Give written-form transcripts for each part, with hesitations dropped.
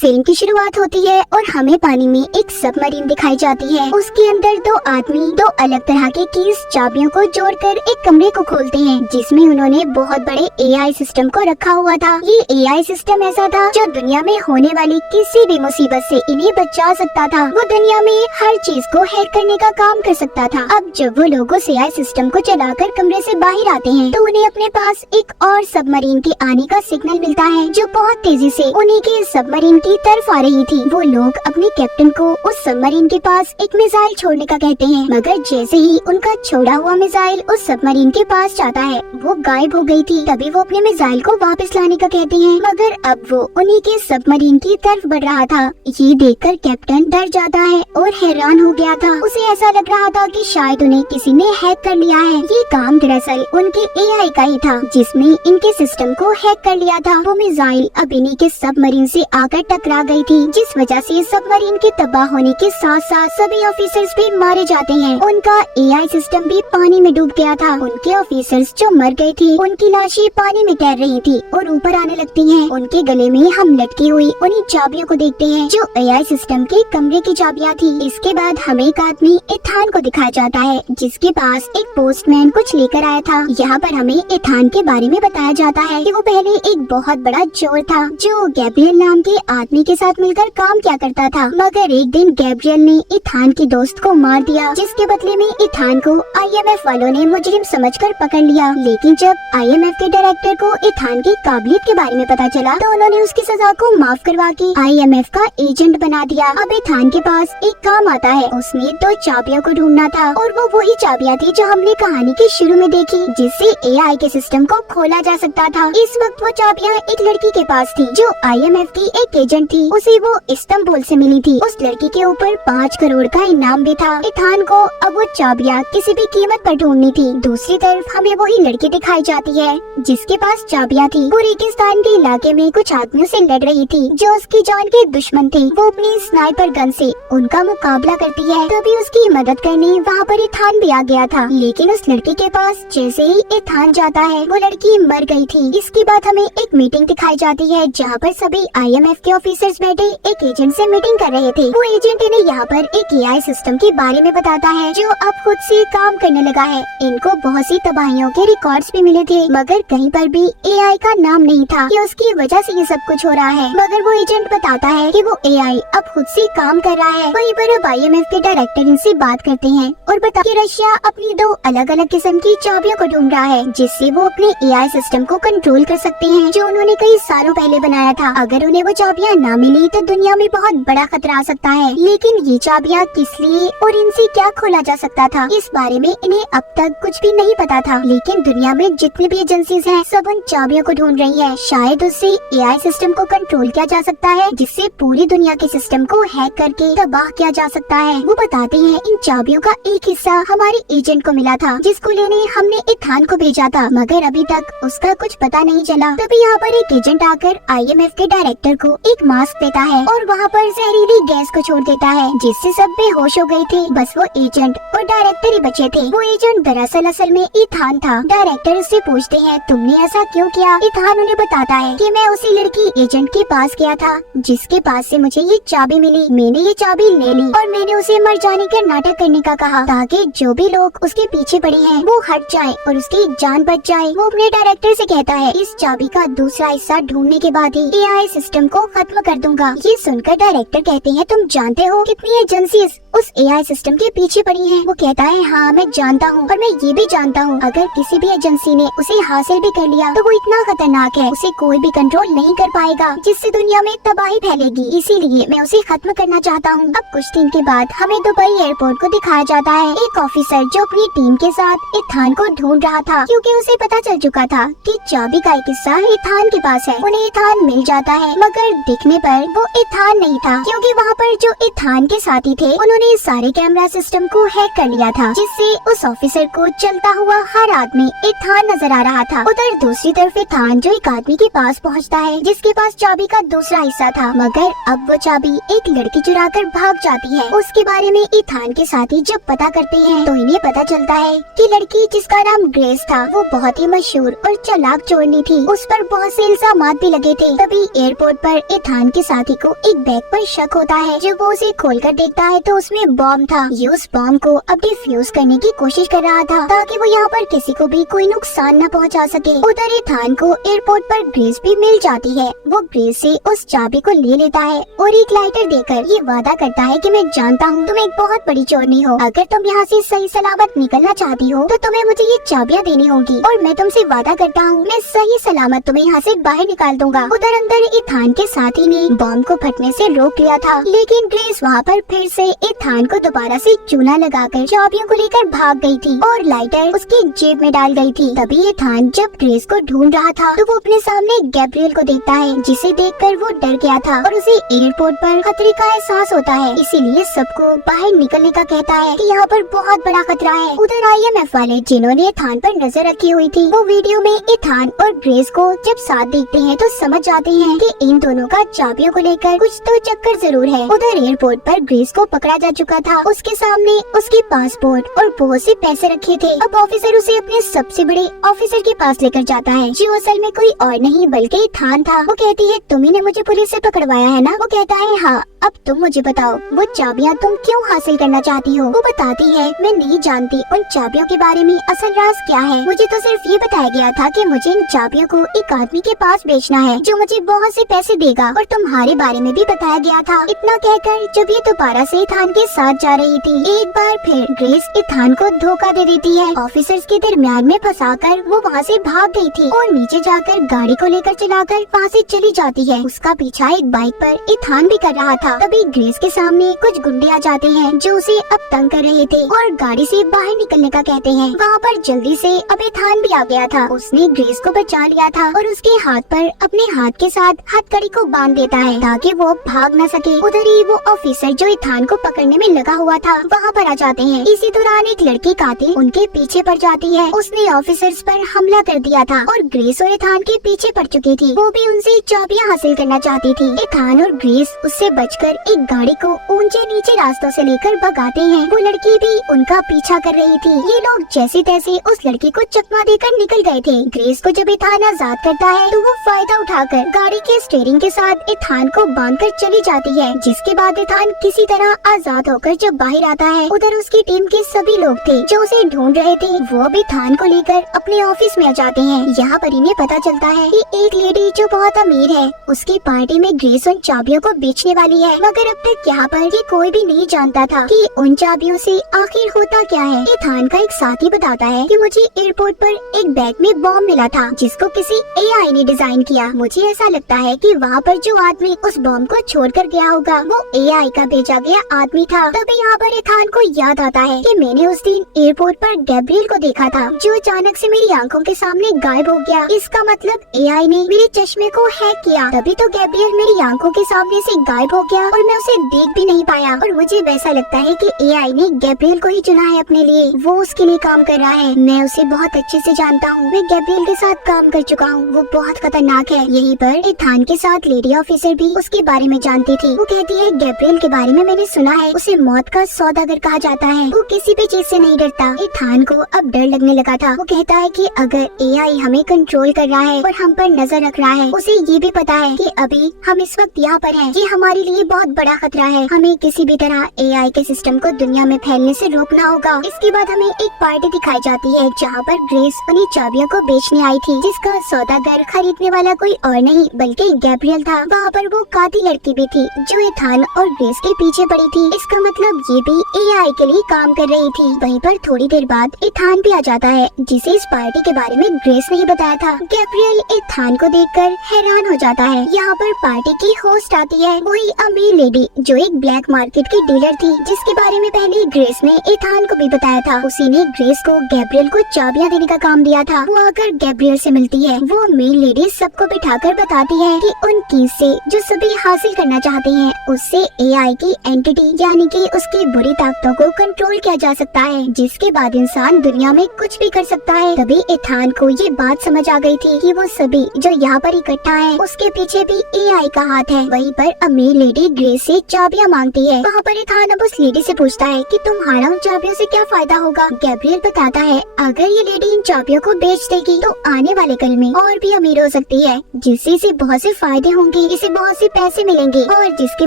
Film की शुरुआत होती है और हमें पानी में एक सबमरीन दिखाई जाती है। उसके अंदर दो आदमी दो अलग तरह के कीज चाबियों को जोड़कर एक कमरे को खोलते हैं, जिसमें उन्होंने बहुत बड़े एआई सिस्टम को रखा हुआ था। ये एआई सिस्टम ऐसा था जो दुनिया में होने वाली किसी भी मुसीबत से इन्हें बचा सकता था। वो दुनिया में हर चीज को हैक करने का काम कर सकता था। अब जब वो लोग उस एआई सिस्टम को चलाकर कमरे से बाहर आते हैं तो उन्हें अपने पास एक और सबमरीन के आने का सिग्नल मिलता है, जो बहुत तेजी से उन्हीं के सबमरीन की तरफ आ रही थी। वो लोग अपने कैप्टन को उस सबमरीन के पास एक मिसाइल छोड़ने का कहते हैं, मगर जैसे ही उनका छोड़ा हुआ मिसाइल उस सबमरीन के पास जाता है वो गायब हो गई थी। तभी वो अपने मिसाइल को वापस लाने का कहते हैं, मगर अब वो उन्हीं के सबमरीन की तरफ बढ़ रहा था। ये देखकर कैप्टन डर जाता है और हैरान हो गया था। उसे ऐसा लग रहा था कि शायद उन्हें किसी ने हैक कर लिया है। ये काम दरअसल उनके एआई का ही था, जिसमें इनके सिस्टम को हैक कर लिया था। वो मिसाइल अब इन्हीं के सबमरीन से आकर टकरा गई थी, जिस वजह से सबमरीन के तबाह होने के साथ साथ सभी ऑफिसर्स भी मारे जाते हैं। उनका एआई सिस्टम भी पानी में डूब गया था। उनके ऑफिसर्स जो मर गए थे उनकी लाशें पानी में तैर रही थी और ऊपर आने लगती हैं। उनके गले में हम लटकी हुई उन्हीं चाबियों को देखते हैं जो एआई सिस्टम के कमरे की चाबियां थी। इसके बाद हमें एक आदमी इथान को दिखाया जाता है, जिसके पास एक पोस्टमैन कुछ लेकर आया था। यहाँ पर हमें इथान के बारे में बताया जाता है कि वो पहले एक बहुत बड़ा चोर था जो गैब्रियल नाम के आदमी के साथ मिलकर काम किया करता था, मगर एक दिन गैब्रियल ने इथान के दोस्त को मार दिया, जिसके बदले में इथान को आईएमएफ वालों ने मुजरिम समझकर पकड़ लिया। लेकिन जब आईएमएफ के डायरेक्टर को इथान की काबिलियत के बारे में पता चला तो उन्होंने उसकी सजा को माफ करवा के आईएमएफ का एजेंट बना दिया। अब इथान के पास एक काम आता है, उसने दो चाबियों को ढूंढना था और वो वही चाबियां थी जो हमने कहानी के शुरू में देखी, जिससे एआई के सिस्टम को खोला जा सकता था। इस वक्त वो चाबियां एक लड़की के पास थी जो आईएमएफ की एक एजेंट थी। उसे वो इस्तांबुल से मिली थी। उस लड़की के ऊपर 5 करोड़ का इनाम भी था। इथान को अब वो चाबियां किसी भी कीमत पर ढूंढनी थी। दूसरी तरफ हमें वही लड़की दिखाई जाती है जिसके पास चाबियां थी। वो रेगिस्तान के इलाके में कुछ आदमियों से लड़ रही थी जो उसकी जान के दुश्मन थे। वो अपनी स्नाइपर गन से उनका मुकाबला करती है। तभी उसकी मदद करने वहाँ पर इथान भी आ गया था, लेकिन उस लड़की के पास जैसे ही इथान जाता है वो लड़की मर गई थी। इसके बाद हमें एक मीटिंग दिखाई जाती है जहाँ पर सभी आईएमएफ के ऑफिसर्स बैठे एक एजेंट से मीटिंग कर रहे थे। वो एजेंट इन्हें यहाँ पर एक एआई सिस्टम के बारे में बताता है जो अब खुद से काम करने लगा है। इनको बहुत सी तबाहियों के रिकॉर्ड्स भी मिले थे, मगर कहीं पर भी एआई का नाम नहीं था कि उसकी वजह से ये सब कुछ हो रहा है। मगर वो एजेंट बताता है कि वो एआई अब खुद से काम कर रहा है। वहीं पर अब आईएमएफ के डायरेक्टर इनसे बात करते हैं और बता कि रशिया अपनी 2 अलग अलग किस्म की चाबियों को ढूंढ रहा है, जिससे वो अपने एआई सिस्टम को कंट्रोल कर सकते हैं, जो उन्होंने कई सालों पहले बनाया था। अगर उन्हें वो चाबियां ना मिली तो दुनिया में बहुत बड़ा खतरा आ सकता है। लेकिन ये चाबियां किस लिए और इनसे क्या खोला जा सकता था, इस बारे में इन्हें अब तक कुछ भी नहीं पता था। लेकिन दुनिया में जितनी भी एजेंसीज हैं सब उन चाबियों को ढूंढ रही है। शायद उससे एआई सिस्टम को कंट्रोल किया जा सकता है, जिससे पूरी दुनिया के सिस्टम को हैक करके तबाह किया जा सकता है। वो बताते हैं इन चाबियों का एक हिस्सा हमारे एजेंट को मिला था, जिसको लेने हमने इथान को भेजा था, मगर अभी तक उसका कुछ पता नहीं चला। तभी यहाँ पर एक एजेंट आकर आईएमएफ के डायरेक्टर को एक मास्क देता है और वहाँ पर जहरीली गैस को छोड़ देता है, जिससे सब बेहोश हो गए थे। बस वो एजेंट और डायरेक्टर ही बचे थे। वो एजेंट दरअसल असल में इथान था। डायरेक्टर उससे पूछते हैं तुमने ऐसा क्यों किया। इथान उन्हें बताता है कि मैं उसी लड़की एजेंट के पास गया था जिसके पास से मुझे ये चाबी मिली। मैंने ये चाबी ले ली और मैंने उसे मर जाने का नाटक करने का कहा, ताकि जो भी लोग उसके पीछे पड़े हैं वो हट जाएं और उसकी जान बच जाए। वो अपने डायरेक्टर से कहता है इस चाबी का दूसरा हिस्सा ढूंढने के बाद ही एआई सिस्टम को खत्म कर दूंगा। ये सुनकर डायरेक्टर कहते हैं तुम जानते हो कितनी एजेंसीज उस एआई सिस्टम के पीछे पड़ी हैं। वो कहता है हाँ मैं जानता हूँ, और मैं ये भी जानता हूँ अगर किसी भी एजेंसी ने उसे हासिल भी कर लिया तो वो इतना खतरनाक है उसे कोई भी कंट्रोल नहीं कर पाएगा, जिससे दुनिया में तबाही फैलेगी। इसीलिए मैं उसे खत्म करना चाहता हूँ। अब कुछ दिन के बाद हमें दुबई एयरपोर्ट को दिखाया जाता है। एक ऑफिसर जो अपनी टीम के साथ इथान को ढूंढ रहा था, क्योंकि उसे पता चल चुका था कि चाबी का एक हिस्सा इथान के पास है। उन्हें इथान मिल जाता है, मगर दिखने पर वो इथान नहीं था, क्योंकि वहाँ पर जो इथान के साथी थे उन्होंने उसने सारे कैमरा सिस्टम को हैक कर लिया था, जिससे उस ऑफिसर को चलता हुआ हर आदमी इथान नजर आ रहा था। उधर दूसरी तरफ इथान जो एक आदमी के पास पहुंचता है, जिसके पास चाबी का दूसरा हिस्सा था, मगर अब वो चाबी एक लड़की चुरा कर भाग जाती है। उसके बारे में इथान के साथी जब पता करते हैं तो इन्हें पता चलता है कि लड़की जिसका नाम ग्रेस था वो बहुत ही मशहूर और चालाक चोरनी थी। उस पर बहुत से इल्जामात भी लगे थे। तभी एयरपोर्ट पर इथान के साथी को एक बैग पर शक होता है। जब वो उसे खोलकर देखता है तो उसमें बॉम्ब था। ये उस बॉम्ब को अब डिफ्यूज करने की कोशिश कर रहा था ताकि वो यहाँ पर किसी को भी कोई नुकसान न पहुँचा सके। उधर इथान को एयरपोर्ट पर ग्रेस भी मिल जाती है। वो ग्रेस से उस चाबी को ले लेता है और एक लाइटर देकर ये वादा करता है कि मैं जानता हूँ तुम एक बहुत बड़ी चोरनी हो। अगर तुम यहाँ से सही सलामत निकलना चाहती हो तो तुम्हें मुझे ये चाबियाँ देनी होगी और मैं तुमसे वादा करता हूँ मैं सही सलामत तुम्हें यहाँ से बाहर निकाल दूंगा। उधर अंदर इथान के साथी ने बॉम्ब को फटने से रोक लिया था, लेकिन ग्रेस वहाँ पर फिर से इथान को दोबारा से चूना लगाकर चाबियों को लेकर भाग गई थी और लाइटर उसकी जेब में डाल गई थी। तभी इथान जब ग्रेस को ढूंढ रहा था तो वो अपने सामने गैब्रियल को देखता है, जिसे देखकर वो डर गया था और उसे एयरपोर्ट पर खतरे का एहसास होता है। इसीलिए सबको बाहर निकलने का कहता है कि यहाँ पर बहुत बड़ा खतरा है। उधर IMF वाले जिन्होंने इथान पर नजर रखी हुई थी, वो वीडियो में इथान और ग्रेस को जब साथ देखते हैं तो समझ जाते हैं कि इन दोनों का चाबियों को लेकर कुछ तो चक्कर जरूर है। उधर एयरपोर्ट पर ग्रेस को पकड़ा जा चुका था। उसके सामने उसके पासपोर्ट और बहुत से पैसे रखे थे। अब ऑफिसर उसे अपने सबसे बड़े ऑफिसर के पास लेकर जाता है, जो असल में कोई और नहीं बल्कि इथान था। वो कहती है तुम ही ने मुझे पुलिस से पकड़वाया है ना? वो कहता है हाँ। अब तुम मुझे बताओ वो चाबियाँ तुम क्यों हासिल करना चाहती हो? वो बताती है मैं नहीं जानती उन चाबियों के बारे में असल राज क्या है। मुझे तो सिर्फ ये बताया गया था कि मुझे इन चाबियों को एक आदमी के पास बेचना है जो मुझे बहुत से पैसे देगा, और तुम्हारे बारे में भी बताया गया था। इतना कहकर जब ये दोबारा से इथान के साथ जा रही थी, एक बार फिर ग्रेस इथान को धोखा दे देती है। ऑफिसर्स के दरमियान में फंसाकर वो वहाँ से भाग गई थी और नीचे जाकर गाड़ी को लेकर चलाकर वहाँ से चली जाती है। उसका पीछा एक बाइक पर इथान भी कर रहा था। तभी ग्रेस के सामने कुछ गुंडे आ जाते हैं जो उसे अब तंग कर रहे थे और गाड़ी से बाहर निकलने का कहते हैं। वहाँ पर जल्दी से अब इथान भी आ गया था। उसने ग्रेस को बचा लिया था और उसके हाथ पर अपने हाथ के साथ हथकड़ी को बांध देता है ताकि वो भाग न सके। उधर ही वो ऑफिसर जो इथान को पकड़ने में लगा हुआ था वहाँ पर आ जाते हैं। इसी दौरान एक लड़की कातिल उनके पीछे पड़ जाती है। उसने ऑफिसर्स पर हमला कर दिया था और ग्रेस और इथान के पीछे पड़ चुकी थी। वो भी उनसे चाबियाँ हासिल करना चाहती थी। इथान और ग्रेस उससे बचकर एक गाड़ी को ऊंचे नीचे रास्तों से लेकर भगाते हैं। वो लड़की भी उनका पीछा कर रही थी। ये लोग जैसे तैसे उस लड़की को चकमा देकर निकल गए थे। ग्रेस को जब इथान आजाद करता है तो वो फायदा उठाकर गाड़ी के स्टीयरिंग के साथ इथान को बांधकर चली जाती है, जिसके बाद इथान किसी तरह आजाद होकर जब बाहर आता है, उधर उसकी टीम के सभी लोग थे जो उसे ढूंढ रहे थे, वो भी इथान को लेकर अपने ऑफिस में आ जाते हैं। यहाँ पर इन्हें पता चलता है कि एक लेडी जो बहुत अमीर है उसकी पार्टी में ग्रेस उन चाबियों को बेचने वाली है, मगर अब तक यहाँ पर ये कोई भी नहीं जानता था कि उन चाबियों से आखिर होता क्या है। इथान का एक साथी बताता है कि मुझे एयरपोर्ट पर एक बैग में बॉम्ब मिला था जिसको किसी AI ने डिजाइन किया। मुझे ऐसा लगता है कि वहाँ पर जो आदमी उस बॉम्ब को छोड़कर गया होगा वो AI का भेजा गया आदमी था। तभी यहाँ पर इथान को याद आता है कि मैंने उस दिन एयरपोर्ट पर गैब्रियल को देखा था जो अचानक से मेरी आंखों के सामने गायब हो गया। इसका मतलब AI ने मेरे चश्मे को हैक किया। तभी तो गैब्रियल मेरी आंखों के सामने से गायब हो गया और मैं उसे देख भी नहीं पाया। और मुझे वैसा लगता है कि AI ने गैब्रियल को ही चुना है अपने लिए, वो उसके लिए काम कर रहा है। मैं उसे बहुत अच्छे से जानता हूँ, मैं गैब्रियल के साथ काम कर चुका हूँ, वो बहुत खतरनाक है। यहीं पर इथान के साथ लेडी ऑफिसर भी उसके बारे में जानती थी। वो कहती है गैब्रियल के बारे में मैंने सुना है, उसे मौत का सौदागर कहा जाता है, वो किसी भी चीज से नहीं डरता। इथान को अब डर लगने लगा था। वो कहता है कि अगर AI हमें कंट्रोल कर रहा है और हम पर नजर रख रहा है, उसे ये भी पता है कि अभी हम इस वक्त यहाँ पर हैं, ये हमारे लिए बहुत बड़ा खतरा है। हमें किसी भी तरह AI के सिस्टम को दुनिया में फैलने से रोकना होगा। इसके बाद हमें एक पार्टी दिखाई जाती है जहाँ पर ग्रेस उन्हीं चाबियों को बेचने आई थी, जिसका सौदागर खरीदने वाला कोई और नहीं बल्कि गैब्रियल था। वहाँ पर वो कातिल लड़की भी थी जो इथान और ग्रेस के पीछे पड़ी थी। इसका मतलब ये भी AI के लिए काम कर रही थी। वहीं पर थोड़ी देर बाद इथान भी आ जाता है, जिसे इस पार्टी के बारे में ग्रेस ने बताया था। गैब्रियल इथान को देखकर हैरान हो जाता है। यहाँ पर पार्टी की होस्ट आती है, वही अमीर लेडी जो एक ब्लैक मार्केट की डीलर थी, जिसके बारे में पहले ग्रेस ने इथान को भी बताया था। उसी ने ग्रेस को गैब्रियल को चाबियां देने का काम दिया था। वो आकर गैब्रियल से मिलती है। वो अमीर लेडी सबको बिठाकर बताती है कि उन कीज से जो सभी हासिल करना चाहते हैं उससे AI की एंटिटी यानी कि उसकी बुरी ताकतों को कंट्रोल किया जा सकता है, जिसके बाद इंसान दुनिया में कुछ भी कर सकता है। तभी एथान को ये बात समझ आ गई थी कि वो सभी जो यहाँ पर इकट्ठा है उसके पीछे भी एआई का हाथ है। वहीं पर अमीर लेडी ग्रेस से चाबियां मांगती है। वहाँ पर एथान अब उस लेडी से पूछता है कि तुम्हारा उन चाबियों से क्या फायदा होगा। गैब्रियल बताता है अगर ये लेडी इन चाबियों को बेच देगी तो आने वाले कल में और भी अमीर हो सकती है, जिससे इसे बहुत से फायदे होंगे, इसे बहुत से पैसे मिलेंगे और जिसके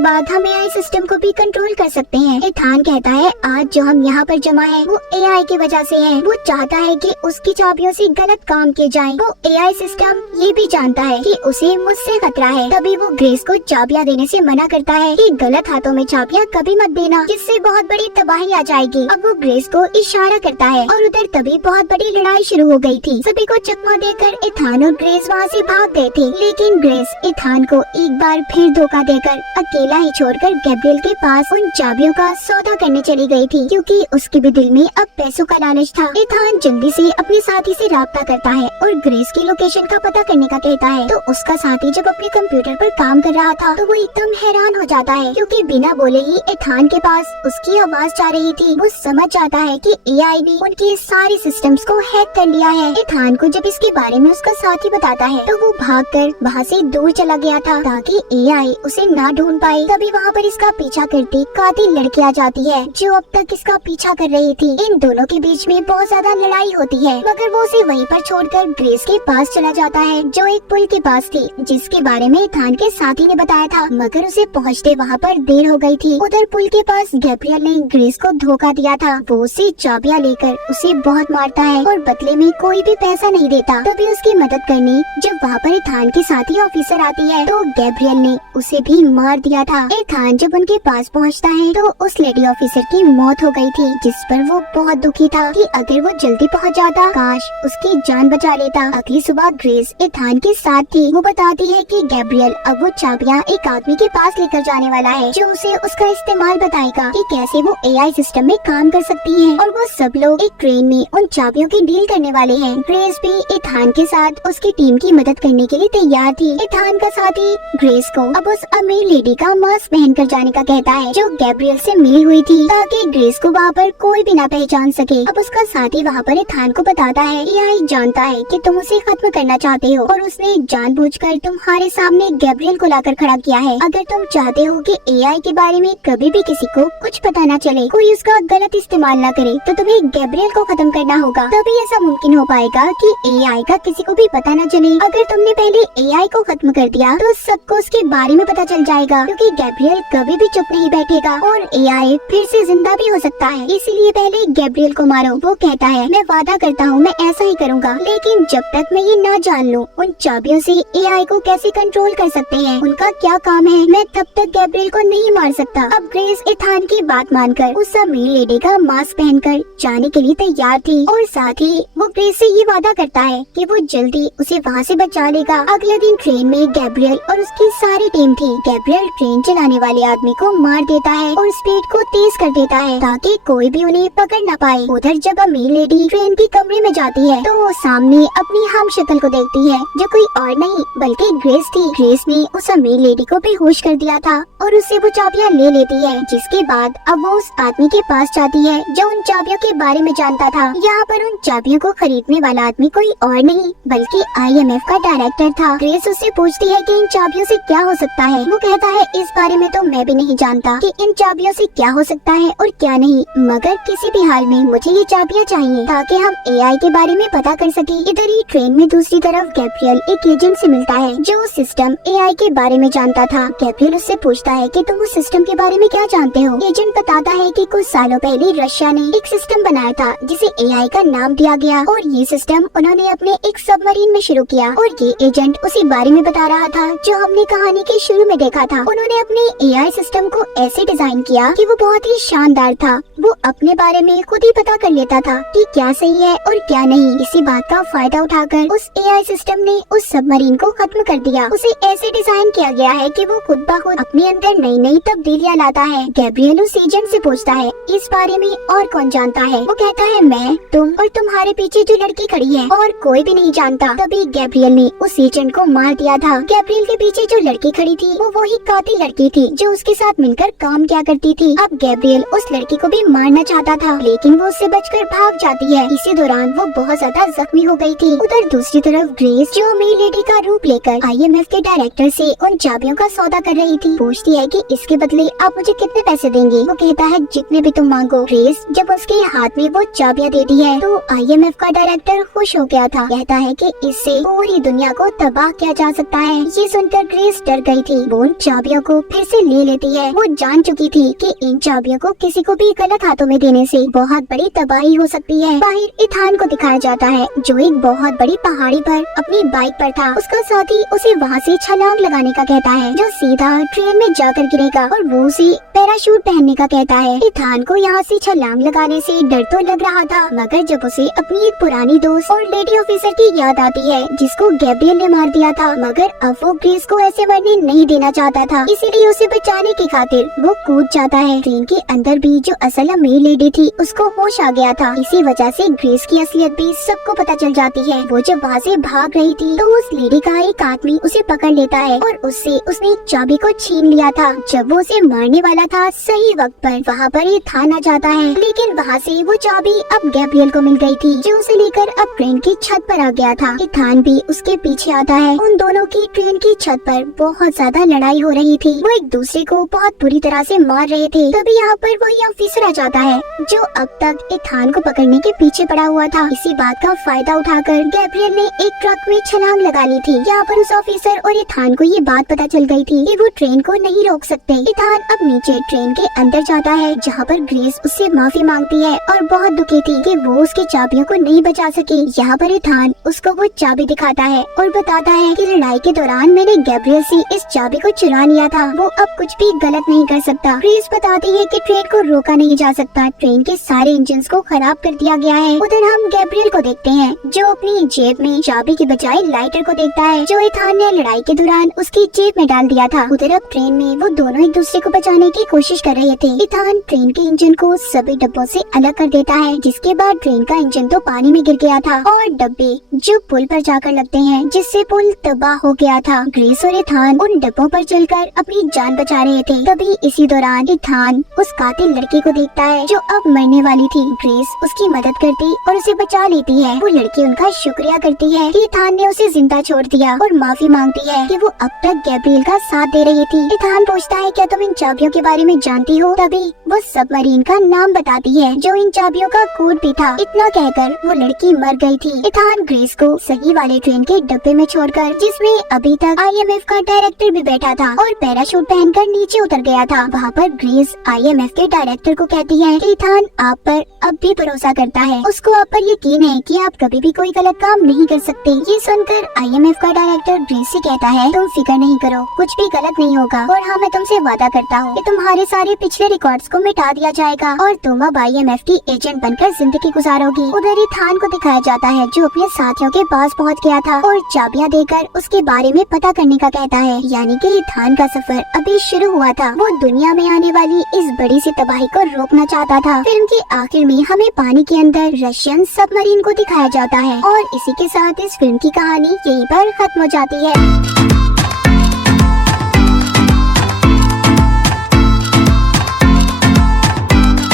बाद हम एआई सिस्टम को भी कंट्रोल कर सकते हैं। एथान कहता है आज जो हम यहाँ पर जमा है वो एआई की वजह से है। वो चाहता है कि उसकी चाबियों से गलत काम किए जाएं। वो एआई सिस्टम ये भी जानता है कि उसे मुझसे खतरा है। तभी वो ग्रेस को चाबियां देने से मना करता है कि गलत हाथों में चाबियां कभी मत देना, जिससे बहुत बड़ी तबाही आ जाएगी। अब वो ग्रेस को इशारा करता है और उधर तभी बहुत बड़ी लड़ाई शुरू हो गई थी। सभी को चकमा देकर एथान और ग्रेस वहाँ से भाग गए थे, लेकिन ग्रेस एथान को एक बार फिर धोखा देकर अकेला ही छोड़कर गैब्रियल के पास उन चाबियों का सौदा करने चली गई थी, क्योंकि उसके भी दिल में अब पैसों का लालच था। एथान जल्दी से अपने साथी से राब्ता करता है और ग्रेस की लोकेशन का पता करने का कहता है। तो उसका साथी जब अपने कंप्यूटर पर काम कर रहा था तो वो एकदम हैरान हो जाता है, क्योंकि बिना बोले ही एथान के पास उसकी आवाज जा रही थी। वो समझ जाता है कि एआई ने उनके सारे सिस्टम्स को हैक कर लिया है। एथान को जब इसके बारे में उसका साथी बताता है तो वो भागकर वहाँ से दूर चला गया था ताकि एआई उसे ना ढूंढ पाए। तभी वहाँ पर इसका पीछा करती कातिल लड़की आ जाती है जो अब तक इसका पीछा कर रही थी। इन दोनों के बीच में बहुत ज्यादा लड़ाई होती है, मगर वो उसे वहीं पर छोड़कर ग्रेस के पास चला जाता है जो एक पुल के पास थी, जिसके बारे में एथान के साथी ने बताया था, मगर उसे पहुँचते वहाँ पर देर हो गई थी। उधर पुल के पास गैब्रियल ने ग्रेस को धोखा दिया था। वो उसे चाबियां लेकर उसे बहुत मारता है और बदले में कोई भी पैसा नहीं देता। तभी उसकी मदद करने जब वहाँ पर एथान की साथी ऑफिसर आती है तो गैब्रियल ने उसे भी मार दिया था। एथान जब उनके पास पहुँचता है तो उस लेडी ऑफिसर की मौत हो गई थी, जिस पर वो बहुत दुखी था कि अगर वो जल्दी पहुँच जाता काश उसकी जान बचा लेता। अगली सुबह ग्रेस एथान के साथ थी। वो बताती है कि गैब्रियल अब वो चाबियां एक आदमी के पास लेकर जाने वाला है जो उसे उसका इस्तेमाल बताएगा कि कैसे वो एआई सिस्टम में काम कर सकती है, और वो सब लोग एक ट्रेन में उन चाबियों की डील करने वाले हैं। ग्रेस भी एथान के साथ उसकी टीम की मदद करने के लिए तैयार थी। एथान का साथी ग्रेस को अब उस अमीर लेडी का मास्क पहन कर जाने का कहता है जो गैब्रियल से मिली हुई थी, ताकि ग्रेस को वहाँ पर कोई भी ना पहचान सके। अब उसका साथी वहाँ पर एथान को बताता है एआई जानता है कि तुम उसे खत्म करना चाहते हो और उसने जानबूझकर तुम्हारे सामने गैब्रियल को लाकर खड़ा किया है। अगर तुम चाहते हो कि एआई के बारे में कभी भी किसी को कुछ पता न चले, कोई उसका गलत इस्तेमाल न करे, तो तुम्हें गैब्रियल को खत्म करना होगा। तभी ऐसा मुमकिन हो पाएगा कि एआई का किसी को भी पता न चले। अगर तुमने पहले एआई को खत्म कर दिया तो सबको उसके बारे में पता चल जाएगा, क्योंकि गैब्रियल कभी भी चुप नहीं बैठेगा और एआई फिर से जिंदा भी हो सकता है। इसीलिए पहले गैब्रियल को मारो। वो कहता है मैं वादा करता हूँ मैं ऐसा ही करूँगा, लेकिन जब तक मैं ये ना जान लूँ उन चाबियों से एआई को कैसे कंट्रोल कर सकते हैं, उनका क्या काम है, मैं तब तक गैब्रियल को नहीं मार सकता। अब ग्रेस एथान की बात मानकर उस अमीर लेडी का मास्क पहनकर जाने के लिए तैयार थी और साथ ही वो ग्रेस से ये वादा करता है कि वो जल्दी उसे वहाँ से बचा लेगा। अगले दिन ट्रेन में गैब्रियल और उसकी सारी टीम थी। गैब्रियल ट्रेन चलाने वाले आदमी को मार देता है और स्पीड को तेज कर देता है ताकि कोई भी उन्हें पकड़ न पाए। उधर जब अमीर लेडी ट्रेन के कमरे में जाती है तो वो सामने अपनी हम शक्ल को देखती है जो कोई और नहीं बल्कि ग्रेस थी। ग्रेस ने उस अमीर लेडी को बेहोश कर दिया था और उससे वो चाबियां ले लेती है, जिसके बाद अब वो उस आदमी के पास जाती है जो उन चाबियों के बारे में जानता था। यहाँ पर उन चाबियों को खरीदने वाला आदमी कोई और नहीं बल्कि IMF का डायरेक्टर था। ग्रेस उससे पूछती है कि इन चाबियों से क्या हो सकता है। वो कहता है इस बारे में तो मैं भी नहीं जानता कि इन चाबियों से क्या हो सकता है और क्या नहीं, मगर किसी भी हाल में मुझे ये चाबियां चाहिए ताकि हम एआई के बारे में पता कर सके। इधर ही ट्रेन में दूसरी तरफ गैब्रियल एक एजेंट से मिलता है जो सिस्टम एआई के बारे में जानता था। गैब्रियल उससे पूछता है कि तुम उस सिस्टम के बारे में क्या जानते हो। एजेंट बताता है कि कुछ सालों पहले रशिया ने एक सिस्टम बनाया था जिसे एआई का नाम दिया गया और ये सिस्टम उन्होंने अपने एक सबमरीन में शुरू किया। और ये एजेंट उसी बारे में बता रहा था जो हमने कहानी के शुरू में देखा था। उन्होंने अपने एआई सिस्टम को ऐसे डिजाइन किया कि वो बहुत ही शानदार था। वो अपने बारे में खुद ही पता कर लेता था कि क्या सही है और क्या नहीं। इसी बात का फायदा उठाकर उस एआई सिस्टम ने उस सबमरीन को खत्म कर दिया। उसे ऐसे डिजाइन किया गया है कि वो खुद ब खुद अपने अंदर नई नई तब्दीलियां लाता है। गैब्रियल उस एजेंट से पूछता है इस बारे में और कौन जानता है। वो कहता है मैं, तुम और तुम्हारे पीछे जो लड़की खड़ी है, और कोई भी नहीं जानता। तभी गैब्रियल ने उस एजेंट को मार दिया था। गैब्रियल के पीछे जो लड़की खड़ी थी वो वही कातिल लड़की थी जो उसके साथ मिलकर काम क्या करती थी। अब गैब्रियल उस लड़की को भी मारना चाहता था, लेकिन वो उससे बचकर भाग जाती है। इसी दौरान वो बहुत ज्यादा जख्मी हो गई थी। उधर दूसरी तरफ ग्रेस, जो मेल लेडी का रूप लेकर IMF के डायरेक्टर से उन चाबियों का सौदा कर रही थी, पूछती है कि इसके बदले आप मुझे कितने पैसे देंगे। वो कहता है जितने भी तुम मांगो। ग्रेस जब उसके हाथ में वो चाबियां देती है तो IMF का डायरेक्टर खुश हो गया था। कहता है कि इससे पूरी दुनिया को तबाह किया जा सकता है। ये सुनकर ग्रेस डर गई थी। वो उन चाबियों को फिर से ले लेती है। वो जान चुकी थी कि इन चाबियों को किसी को भी गलत हाथों में देने से बहुत बड़ी तबाही हो सकती है। बाहर इथान को दिखाया जाता है, जो एक बहुत बड़ी पहाड़ी पर अपनी बाइक पर था। उसका साथी उसे वहाँ से छलांग लगाने का कहता है, जो सीधा ट्रेन में जाकर गिरेगा, और वो उसे पैराशूट पहनने का कहता है। इथान को यहाँ से छलांग लगाने से डर तो लग रहा था, मगर जब उसे अपनी एक पुरानी दोस्त और लेडी ऑफिसर की याद आती है, जिसको गैब्रियल ने मार दिया था, मगर अब वो ग्रेस को ऐसे मरने नहीं देना चाहता था, इसीलिए उसे बचाने की खातिर वो कूद जाता है। ट्रेन के अंदर भी जो असल मेल लेडी थी, उसको होश आ गया था। इसी वजह से ग्रेस की असलियत भी सबको पता चल जाती है। वो जब वहाँ से भाग रही थी तो उस लेडी का एक आदमी उसे पकड़ लेता है और उससे उसने एक चाबी को छीन लिया था। जब वो उसे मारने वाला था, सही वक्त पर वहाँ पर ये थाना जाता है, लेकिन वहाँ से वो चाबी अब गैब्रियल को मिल गई थी, जो उसे लेकर अब ट्रेन की छत पर आ गया था। इथान भी उसके पीछे आता है। उन दोनों की ट्रेन की छत पर बहुत ज्यादा लड़ाई हो रही थी। वो एक दूसरे को बहुत बुरी तरह से मार रहे थे। तभी यहाँ पर वही ऑफिसर आ जाता है, जो अब तक इथान को पकड़ने के पीछे पड़ा हुआ था। इसी बात का फायदा उठाकर गैब्रियल ने एक ट्रक में छलांग लगा ली थी। यहाँ पर उस ऑफिसर और इथान को ये बात पता चल गई थी कि वो ट्रेन को नहीं रोक सकते। इथान अब नीचे ट्रेन के अंदर जाता है, जहाँ पर ग्रेस उससे माफी मांगती है और बहुत दुखी थी कि वो उसकी चाबियों को नहीं बचा सकी। यहाँ पर इथान उसको वो चाबी दिखाता है और बताता है कि लड़ाई के दौरान मैंने गैब्रियल से इस चाबी को चुरा लिया था। वो अब कुछ भी गलत नहीं कर सकता। ग्रेस बताती है कि ट्रेन को रोका नहीं जा सकता, ट्रेन के सारे इंजन को खराब कर दिया गया है। उधर हम गैब्रियल को देखते हैं, जो अपनी जेब में चाबी के बजाय लाइटर को देखता है, जो इथान ने लड़ाई के दौरान उसकी जेब में डाल दिया था। उधर अब ट्रेन में वो दोनों एक दूसरे को बचाने की कोशिश कर रहे थे। इथान ट्रेन के इंजन को सभी डब्बों से अलग कर देता है, जिसके बाद ट्रेन का इंजन तो पानी में गिर गया था और डब्बे जो पुल पर जाकर लगते हैं, जिससे पुल तबाह हो गया था। ग्रेस और इथान उन डब्बों पर चलकर अपनी जान बचा रहे थे। तभी इसी दौरान इथान उस कातिल लड़की को देखता है, जो अब मरने वाली थी। ग्रेस उसकी मदद करती और उसे बचा लेती है। वो लड़की उनका शुक्रिया करती है कि इथान ने उसे जिंदा छोड़ दिया और माफी मांगती है कि वो अब तक गैब्रियल का साथ दे रही थी। इथान पूछता है, क्या तुम इन चाबियों के बारे में जानती हो? तभी वो सबमरीन का नाम बताती है, जो इन चाबियों का कोड भी था। इतना कहकर वो लड़की मर गई थी। इथान ग्रेस को सही वाले ट्रेन के डब्बे में छोड़कर, जिसमें अभी तक IMF का डायरेक्टर भी बैठा था और पैराशूट पहनकर नीचे उतर गया था, वहाँ पर ग्रेस IMF के डायरेक्टर को कहती है कि इथान आप पर अब भी भरोसा करता है, उसको आप पर यकीन है कि आप कभी भी कोई गलत काम नहीं कर सकते। ये सुनकर IMF का डायरेक्टर ग्रेस से कहता है, तुम फिक्र नहीं करो, कुछ भी गलत नहीं होगा, और हाँ मैं तुमसे वादा करता हूँ कि तुम्हारे सारे पिछले रिकॉर्ड्स को मिटा दिया जाएगा और तुम अब IMF की एजेंट बनकर जिंदगी गुजारोगी। उधर इथान को दिखाया जाता है, जो अपने साथियों के पास पहुँच गया था और चाबियां देकर उसके बारे में पता करने का कहता है। यानी कि इथान का सफर अभी शुरू हुआ था। वो दुनिया में आने वाली इस बड़ी सी तबाही को रोकना चाहता था। फिल्म के आखिर में हमें पानी के अंदर रशियन सबमरीन को दिखाया जाता है और इसी के साथ इस फिल्म की कहानी यहीं पर खत्म हो जाती है।